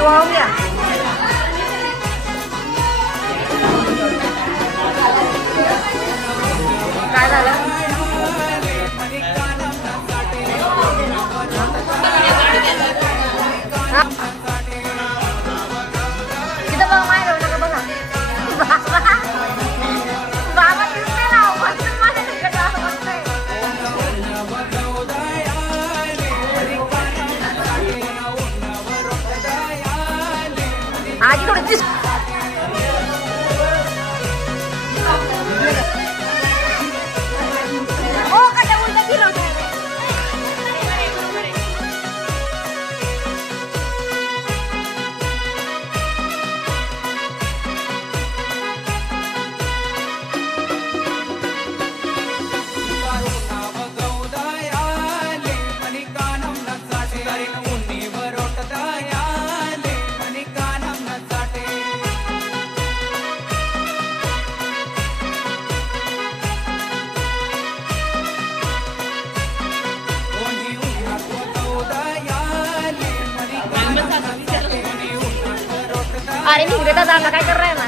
वाळून घ्या. काय झालं? तिथं बघा माय राहू नका बघा. बाबा दिसते ना माझ्या तिकडे आजी थोडं दिस. अरे निघले तर जाणं काय कर रहा है ना.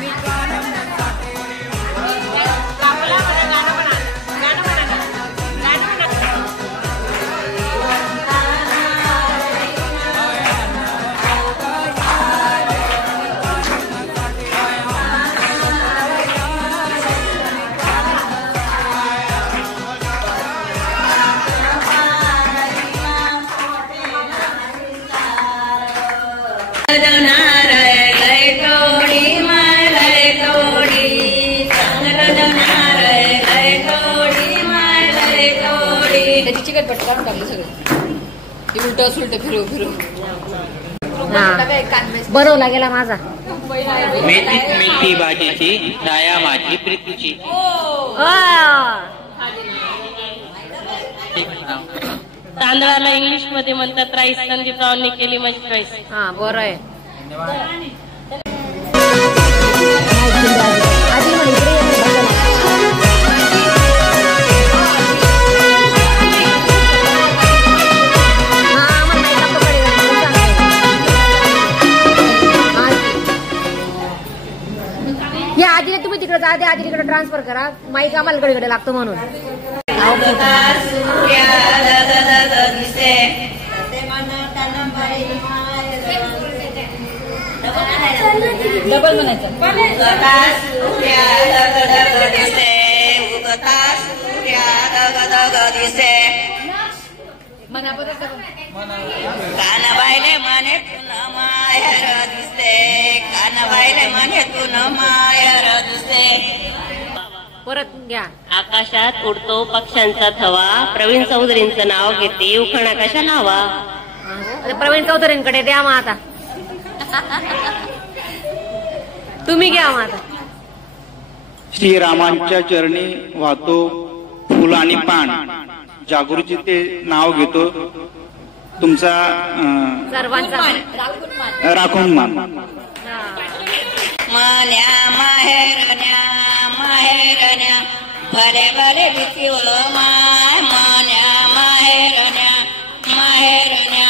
चिकट पट काढून टाकलं सगळं. उलट सुलट फिरव फिरव बनवला गेला माझा. मेथी भाजीची छाया माझी प्रीतीची. तांदळाला इंग्लिश मध्ये म्हणतात राईस. संदीपरावांनी केली माझी राईस. हा बरं आहे. या आजीने तुम्ही तिकडे जा. आधी तिकडे ट्रान्सफर करा. माईक आम्हाला कडे लागतो म्हणून. डबल म्हणायचं. कानबाईले म्हणे तुला माहेर दिसते. कानबाईले म्हणे तुला माहेर दिसते. परत घ्या. आकाशात उडतो पक्ष्यांचा थवा. प्रवीण चौधरींचं नाव घेते. उखण आकाशाला हवा. प्रवीण चौधरींकडे द्या मग आता. तुम्ही घ्या मग आता. श्रीरामांच्या चरणी वाहतो फुल आणि पान. जागृती ते नाव घेतो तुमचा सर्वांचा राखून मान. मान्या माहेरण्या माहेरण्या भले भले भीती माय. मान्या माहेरण्या माहेरण्या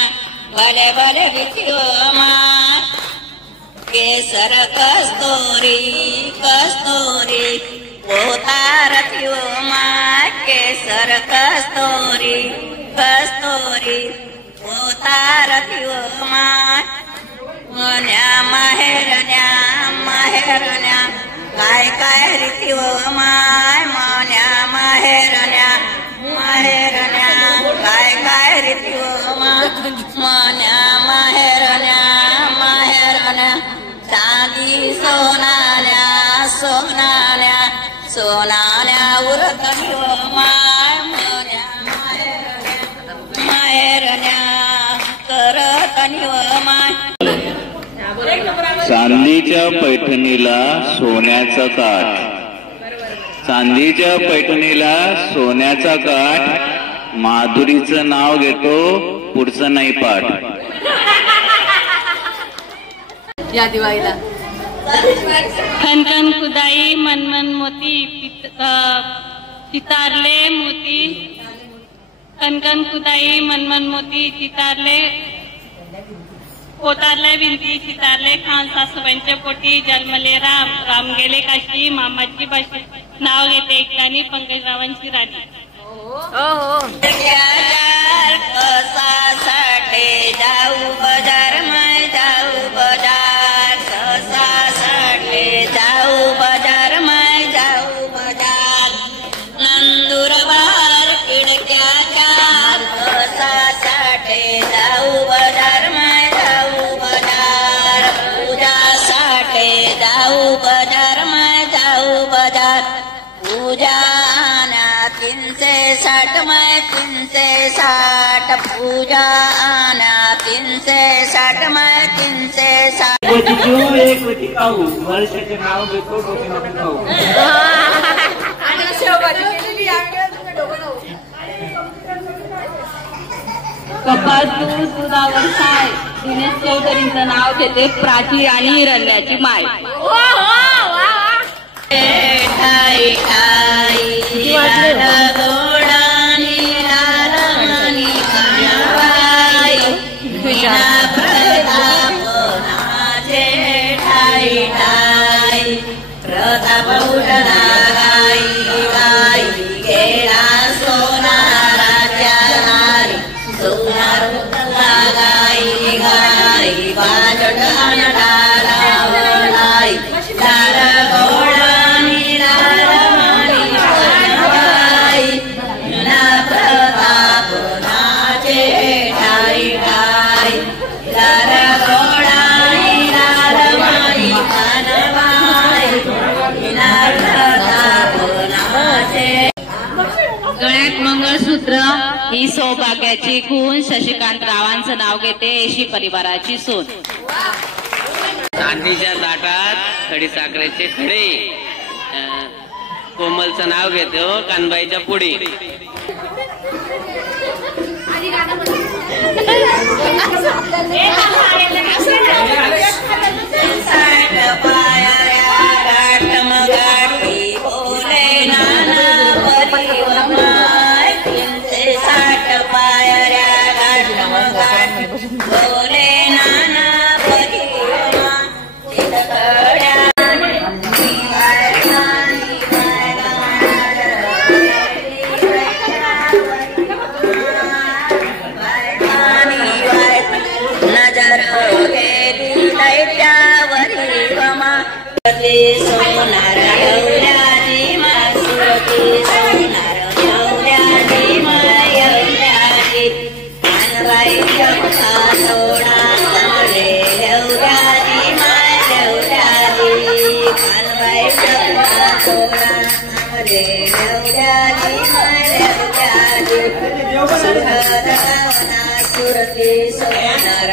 भले भले भीती माय. केसर कस्तुरी कस्तुरी पोतारती माय. केसर कस्तुरी कस्तुरी पोतारती माय. मान्या माहेरण्या माहेरण्या काय काय रीती माय. मान्या माहेरण्या माहेरण्या काय काय रीती माय. मान्या माहेरण्या माहेरण्या चांदी सोनाल्या सोनाल्या सोनाल्या उरकणी माय. मान्या माहेरण्या माहेरण्या करकणी माय. चांदीच्या पैठणीला सोन्याचा काठ. चांदीच्या पैठणीला सोन्याचा काठ. माधुरीचं नाव घेतो पुढचं नाही पाठ. या दिवाळीला खनखन खुदाई मनमन मोती चितारले मोती. खनखन खुदाई मनमन मोती चितारले पोतारले भिंती चितारले खान सासूबाईंच्या पोटी जन्मले राम राम गेले काशी मामाची बाशी नाव घेते एकतानी पंकजरावांची राणी. कसासाठी जाऊ बजार मै जाऊ बजार कसासाठी जाऊ बजार मै जाऊ बजार नंदुरबार खिडक्याच्या कसासाठी जाऊ बजार मै जाऊ बजार पूजासाठी जाऊ बजार मै जाऊ बजार पूजा 360 मैं 360 पूजा आना 360 मैं 360 एक वटी खाऊ वर्षाचे नाव घेतो डोके खाऊ. कपास दूध दुधावर साय दिनेश चौधरींचं नाव घेते प्राची आणि हिरण्याची माय. ठाई ठाई गोडानी लालमणी कानबाई विना प्रताप नाचे ठाई ठाई प्रताप उठला गाई गाई गेला सोनाराच्या नारी सोनार उठला गाई गाई बाजट अनडाला वळाई लाल गोडा गळ्यात मंगळसूत्र ही सौभाग्याची खून शशिकांत रावांचं नाव घेते एशी परिवाराची सून. चांदीच्या ताटात खडीसाखरेचे खडे कोमलचं नाव घेतो कानबाईच्या पुढे. सोनार येवल्याची मासुरती सोनार येवल्याची मायवल्याची कानबाई चक्का सोडा कमले येवल्याची माय येवल्याची कानबाई चक्का सोडा कमले येवल्याची माय येवल्याची सुरत गावना सुरती सोनार